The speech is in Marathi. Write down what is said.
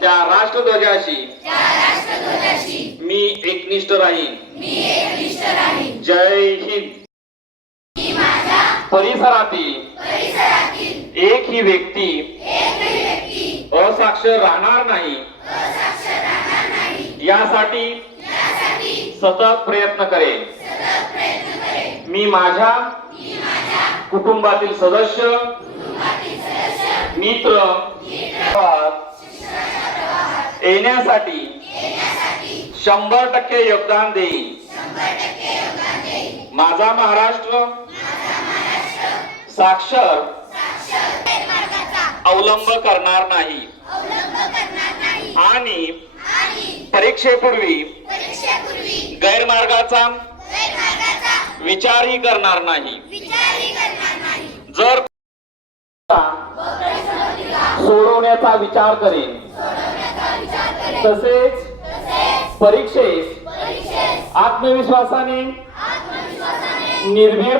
त्या राष्ट्रध्वजाशी मी एकनिष्ठ राहीन. जय हिंद. परिसरातील एक ही व्यक्ती असाक्षर राहणार नाही यासाठी सतत प्रयत्न करेन. मी माझ्या कुटुंबातील सदस्य, मित्र येण्यासाठी 100% योगदान देईन. माझा महाराष्ट्र साक्षर अवलंब करणार नाही आणि परीक्षेपूर्वी गैरमार्गाचा विचारही करणार नाही. जर सोडवण्याचा विचार करेन तसेच परीक्षेस आत्मविश्वासाने निर्भीडपणे